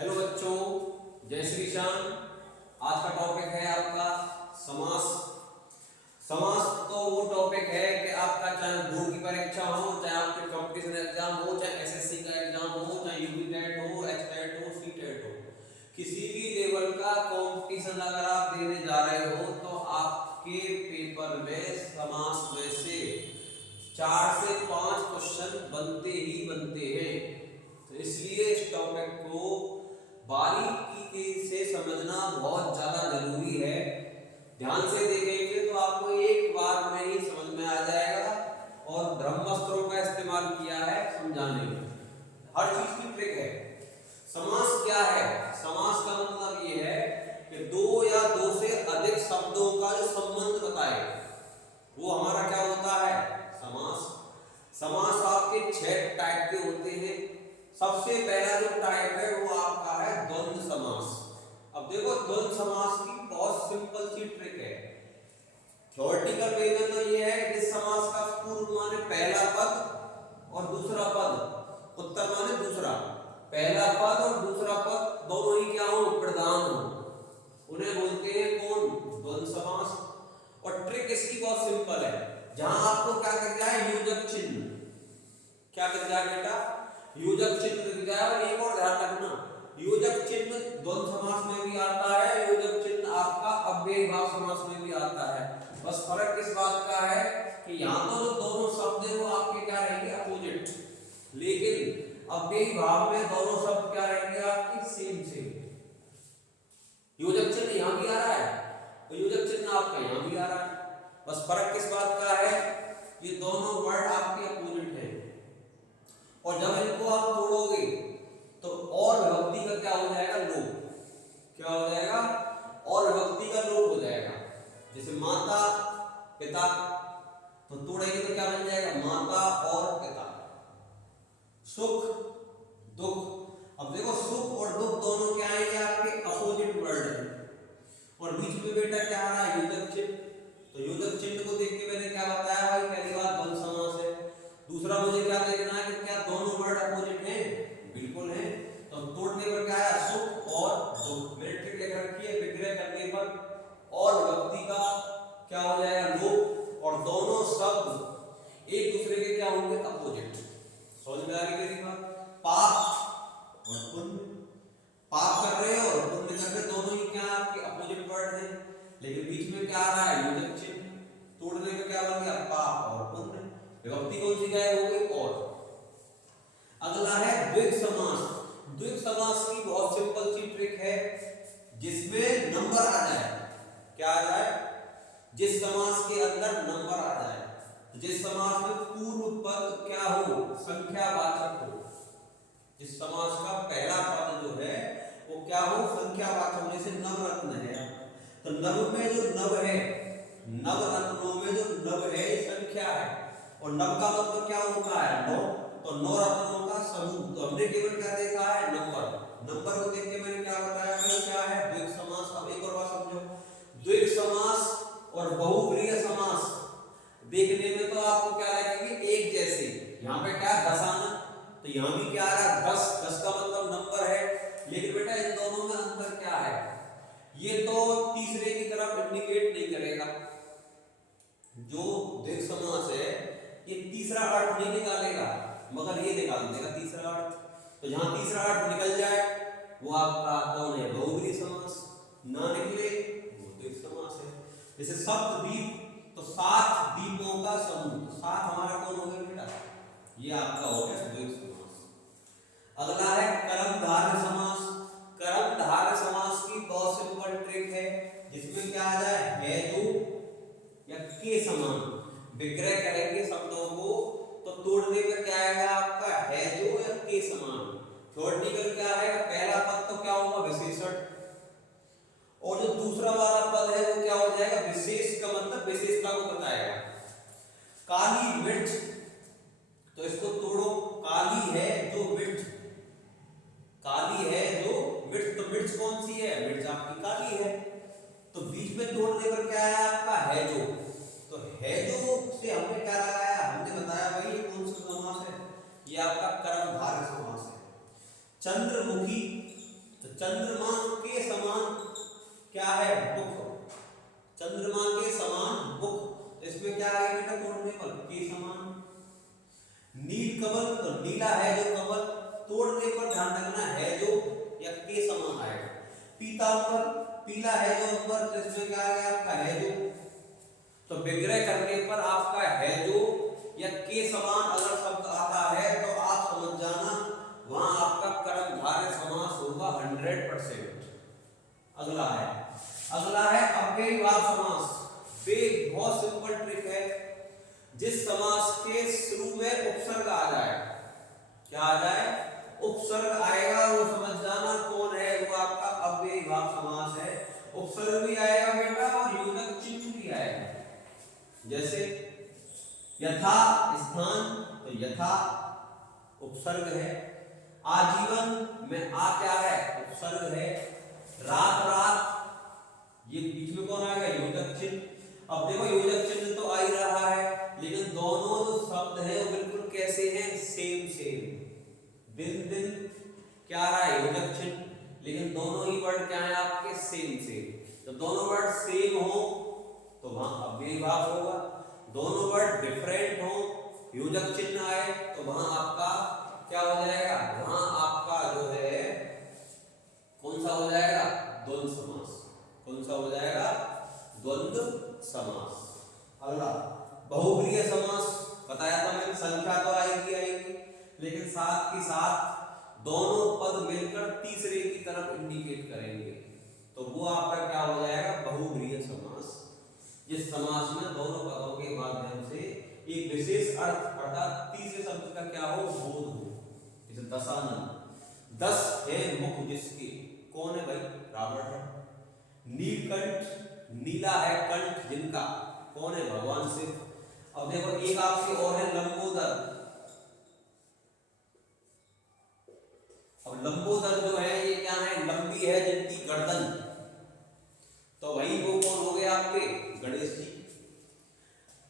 Hello बच्चों, जय श्री श्याम। आज का टॉपिक है आपका समास। समास तो वो टॉपिक है कि आपका चाहे बोर्ड की परीक्षा हो, चाहे आपके कंपटीशन एग्जाम हो, चाहे एसएससी का एग्जाम हो, चाहे यूपी टेट हो, एचटेट हो, सीटेट हो, किसी भी लेवल का कंपटीशन अगर आप देने जा रहे हो तो आपके पेपर में समास में से 4 से 5 क्वेश्चन बनते ही बनते हैं। तो इसलिए इस टॉपिक को बारीकी से समझना बहुत ज्यादा जरूरी है। ध्यान से देखेंगे तो आपको एक बार में ही समझ में आ जाएगा। और ब्रह्मास्त्रों का इस्तेमाल किया है समझाने में, हर चीज की ट्रिक है। समास क्या है? समास का मतलब ये है कि दो या दो से अधिक शब्दों का जो संबंध बताए वो हमारा क्या होता है? समास। समास आपके 6 टाइप के होते हैं। सबसे पहला जो टाइप है वो आपका है द्वंद्व समास। अब देखो, द्वंद्व समास की बहुत सिंपल सी ट्रिक है। थ्योरेटिकल वे में तो ये है कि समास का पूर्व माने पहला पद और दूसरा पद, उत्तर माने दूसरा। पहला पद और दूसरा पद दोनों ही क्या हो? प्रधान हो। उन्हें बोलते हैं कौन? द्वंद्व समास। और ट्रिक इसकी बहुत सिंपल है। जहां आपको क्या कर दिया है? योजक चिन्ह। क्या कर दिया बेटा? योजक चिन्ह दिख जाए। और एक और ध्यान रखना, योजक चिन्ह द्वंद्व समास में भी आता है, योजक चिन्ह आपका अव्ययीभाव समास में भी आता है। बस फर्क इस बात का है कि यहाँ तो जो दोनों शब्द हैं वो आपके क्या रहेंगे? अपोजिट। लेकिन अव्ययीभाव में दोनों शब्द क्या रहेंगे? आपके सेम सेम। योजक चिन्ह यहाँ भी आ रहा है और योजक चिन्ह आपका यहाँ भी आ रहा है। बस फर्क किस बात का है? ये दोनों वर्ड आपके अपोजिट है। और जब इनको आप तोड़ोगे तो और विभक्ति का क्या हो जाएगा? लोप। क्या हो जाएगा? और विभक्ति का लोप हो जाएगा। जैसे माता पिता, तो तोड़ेंगे तो क्या बन जाएगा? माता और पिता। सुख दुख। अब देखो, सुख और दुख दोनों क्या है? आपके अपोजिट वर्ड है। और बीच में बेटा क्या आ रहा है? योजक चिन्ह। तो योजक चिन्ह को देख के मैंने क्या बताया भाई? पहली बात द्वंद्व समास है। दूसरा मुझे क्या देखना है कि क्या दोनों वर्ड अपोजिट हैं? बिल्कुल है। तो तोड़ने पर क्या है? सुख और दुख। मैंने ट्रिक लिख रखी है, विग्रह करने पर और विभक्ति का क्या हो जाएगा? लोप। और दोनों शब्द एक दूसरे के क्या होंगे? अपोजिट। समझ में आ रही मेरी बात? पाप और पुण्य। पाप कर रहे हो और पुण्य कर रहे, दोनों ही क्या आपके अपोजिट वर्ड हैं। लेकिन बीच में क्या आ रहा है? योजक चिन्ह। तोड़ने पे क्या बन गया? पाप और पुण्य। विभक्ति कौन सी गायब हो गई? और। अगला है द्विग समास। द्विग समास की बहुत सिंपल सी ट्रिक है, जिसमें नंबर आ जाए। क्या आ जाए? जिस समास के अंदर नंबर आ जाए। जिस समास में पूर्व पद क्या हो? संख्यावाचक हो। जिस समास का पहला पद जो है वो क्या हो? संख्यावाचक। जैसे नवरत्न है, तो नव में जो नव है, नवरत्नों में जो नव है संख्या है। और नव का मतलब क्या होता है? 9। तो 9 रत्नों का समूह। तो हमने केवल क्या देखा है? नंबर। नंबर को देख के मैंने क्या बताया? क्या है? द्विग समास। अब एक और बात समझो, द्विग समास और बहुव्रीहि समास देखने में तो आपको क्या लगेंगे? एक जैसे। यहाँ पे क्या? दशाना। तो यहाँ भी क्या आ रहा है? 10। 10 का मतलब नंबर है। लेकिन बेटा इन दोनों में अंतर क्या है? ये तो तीसरे की तरफ इंडिकेट नहीं करेगा। जो द्विग समास है ये तीसरा अर्थ नहीं निकालेगा, मगर ये निकाल देगा तीसरा अर्थ। तो जहां तीसरा अर्थ निकल जाए वो आपका कौन है? बहुव्रीहि समास। ना निकले वो द्विग समास है। जैसे सप्तद्वीप, तो 7 द्वीपों का समूह। तो 7 हमारा कौन हो गया बेटा? ये आपका हो गया द्विग समास। अगला है कर्मधारय समास। कर्मधारय समास की बहुत सिंपल ट्रिक है, जिसमें क्या आ जाए? है जो या के समान। विग्रह करेंगे शब्दों को तो तोड़ने में क्या आएगा आपका? है जो या के समान। थ्योरेटिकल क्या है? पहला पद तो क्या होगा? विशेषण। और जो दूसरा वाला पद है वो क्या हो जाएगा? विशेष का मतलब विशेषता को बताएगा। काली मिर्च, तो इसको तोड़ो। काली है जो मिर्च। काली है जो मिर्च, तो मिर्च कौन सी है? मिर्च आपकी काली है। तो बीच में तोड़ने पर क्या है आपका? है जो। तो है जो से हमने क्या लगाया? हमने बताया भाई ये कौन सा समास है? ये आपका कर्मधारय समास है। चंद्रमुखी, चंद्रमा के समान क्या है? मुख। चंद्रमा के समान मुख, इसमें क्या आएगा बेटा तोड़ने पर? के समान। नील कमल, तो नीला है जो कमल, तोड़ने पर ध्यान रखना है जो या के समान आएगा। पीतांबर, पीला है जो अंबर, तो इसमें क्या आ गया आपका है जो। तो विग्रह करने पर आपका है जो या के समान अगर शब्द आता है तो आप समझ जाना वहां आपका कर्मधारय समास होगा 100%। अगला है अव्ययीभाव समास। वे बहुत सिंपल ट्रिक है, जिस समास के शुरू में उपसर्ग आ जाए, क्या आ जाए? उपसर्ग आएगा, वो समझ जाना कौन है, वो आपका अव्ययीभाव समास है। उपसर्ग भी आएगा बेटा और योजक चिन्ह भी आएगा। जैसे यथा स्थान, तो यथा उपसर्ग है। आजीवन में आ क्या है? उपसर्ग है। रात रात, ये बीच में कौन आएगा? योजक चिन्ह। अब देखो योजक चिन्ह तो आ ही रहा है, लेकिन दोनों जो शब्द हैं वो बिल्कुल कैसे हैं? Same same. दिन दिन क्या आ रहा है? योजक चिन्ह, लेकिन दोनों ही वर्ड क्या है आपके? Same same. तो दोनों वर्ड सेम हो तो वहां अव्ययीभाव होगा, दोनों वर्ड डिफरेंट हो, योजक चिन्ह आए, तो वहां आपका क्या हो जाएगा? वहां आपका जो है कौन सा हो जाएगा? द्वंद्व समास। कौन सा हो जाएगा? द्वंद्व समास। अगला बहुब्रीहि समास, बताया था मैंने, संख्या तो आएगी, लेकिन साथ ही साथ दोनों पद मिलकर तीसरे की तरफ इंडिकेट करेंगे, तो वो आपका क्या हो जाएगा? बहुब्रीहि समास। जिस समास में दोनों पदों के माध्यम से एक विशेष अर्थ अर्थात तीसरे शब्द का क्या हो? बोध हो। जैसे दशानन, 10 है मुख जिसके, कौन है भाई? रावण है। नीलकंठ, नीला है कंठ जिनका, कौन है? भगवान शिव। अब देखो एक आपकी और है लंबोदर। अब लंबोदर जो है ये क्या है? लंबी है जिनकी गर्दन, तो वही वो कौन हो गए आपके? गणेश जी।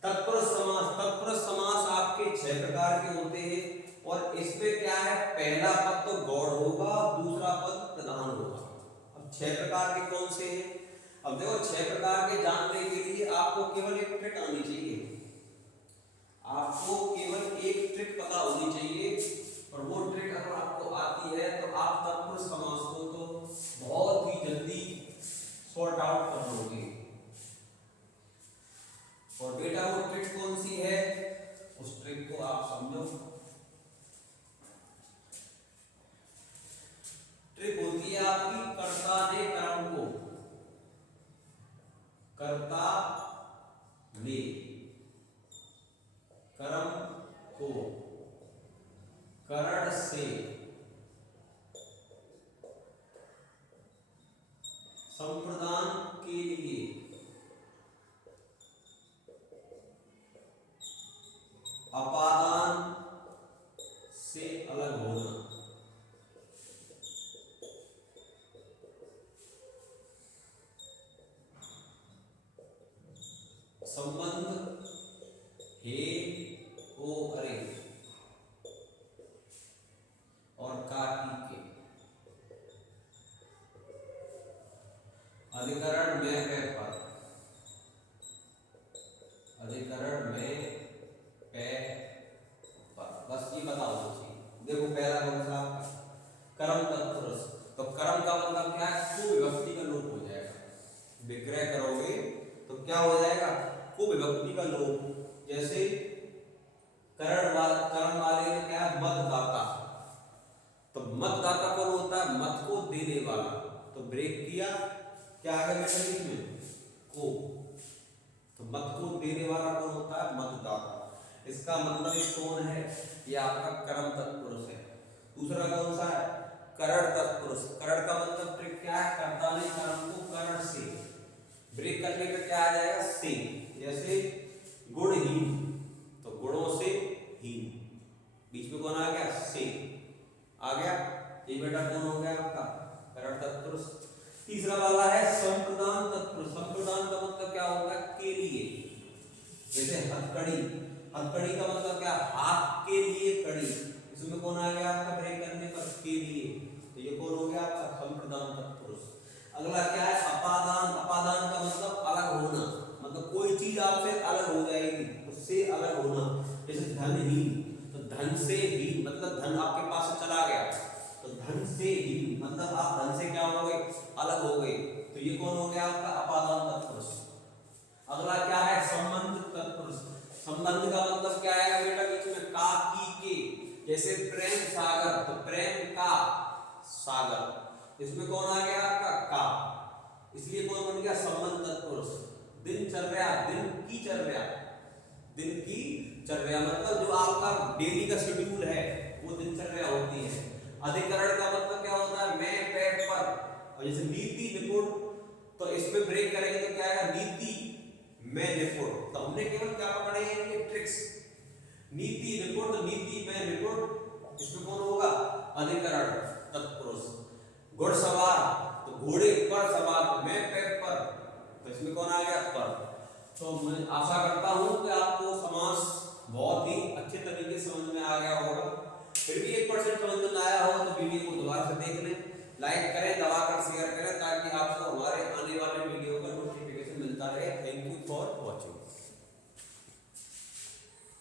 तत्पुरुष समास, तत्पुरुष समास आपके 6 प्रकार के होते हैं, और इसमें क्या है? पहला पद तो गौड़ होगा, दूसरा पद प्रधान होगा। अब 6 प्रकार के कौन से हैं? अब देखो 6 प्रकार के जानने के लिए आपको केवल एक ट्रिक आनी चाहिए, आपको केवल एक ट्रिक पता होनी चाहिए, और वो ट्रिक अगर आपको आती है तो आप तत्पुरुष समास को तो बहुत ही जल्दी सॉर्ट आउट कर लोगे। और बेटा वो ट्रिक कौन सी है? उस ट्रिक को आप समझो। ट्रिक होती है आपकी कर्ता ने कर्म को, कर्ता ने कर्म को करण से संप्रदान के लिए अपादान से अलग होना। संबंध हे हो अरे और काटी के, अधिकरण में पे पर, अधिकरण में पे पर, बस ये बताओ मुझे। देखो पहला कौन सा आपका? कर्म तत्पुरुष। तो कर्म का मतलब क्या है? को विभक्ति का लोप हो जाएगा। विग्रह करोगे तो क्या हो जाएगा? को विभक्ति का लोप। जैसे करण वाले में क्या है? मतदाता, तो मतदाता कौन होता है? मत को देने वाला, तो ब्रेक किया, क्या आ गया में? को। तो मत को देने वाला कौन होता है? मतदाता। इसका मतलब ये कौन है? ये आपका कर्म तत्पुरुष है। दूसरा कौन सा है? करण तत्पुरुष। करण का मतलब ट्रिक क्या है? कर्ता ने कर्म को करण से, ब्रेक करने पे क्या आ जाएगा? से। जैसे गुणहीन, तो गुणों से हीन, बीच में कौन आ गया? से आ गया। ये बेटा कौन हो गया आपका? करण तत्पुरुष। तीसरा वाला है संप्रदान तत्पुरुष। संप्रदान का मतलब क्या होगा? के लिए। जैसे हथकड़ी, हथकड़ी का मतलब क्या? हाथ के लिए कड़ी, इसमें कौन आ गया आपका? ब्रेक करने पर के लिए, तो ये कौन हो गया आपका? संप्रदान से ही, मतलब आप धन से क्या हो गए, अलग हो गए, तो ये कौन हो गया आपका अपादान तत्पुरुष। अगला क्या है संबंध तत्पुरुष। संबंध का मतलब क्या है बेटा, बीच में का की के, जैसे प्रेम सागर, तो प्रेम का सागर, इसमें कौन आ गया आपका का, इसलिए कौन बन गया संबंध तत्पुरुष। दिनचर्या, दिन की चर्या, दिन की चर्या मतलब जो आपका डेली का शेड्यूल है वो दिनचर्या होती है। अधिकरण का मतलब क्या होता है, मैं पेट पर, और जैसे नीति निपुण, तो इसमें ब्रेक करेंगे तो क्या आएगा नीति मैं निपुण, तो हमने केवल क्या पकड़े हैं ये ट्रिक्स, नीति निपुण, तो नीति मैं निपुण, इसमें कौन होगा अधिकरण तत्पुरुष। घुड़सवार, तो घोड़े पर सवार, मैं पेट पर, तो इसमें कौन आ गया पर। तो मैं आशा करता हूं कि आपको समास बहुत ही अच्छे तरीके से समझ में आ गया होगा। फिर भी 1% समझ में आया हो तो वीडियो को दोबारा से देख लें, लाइक करें, दबा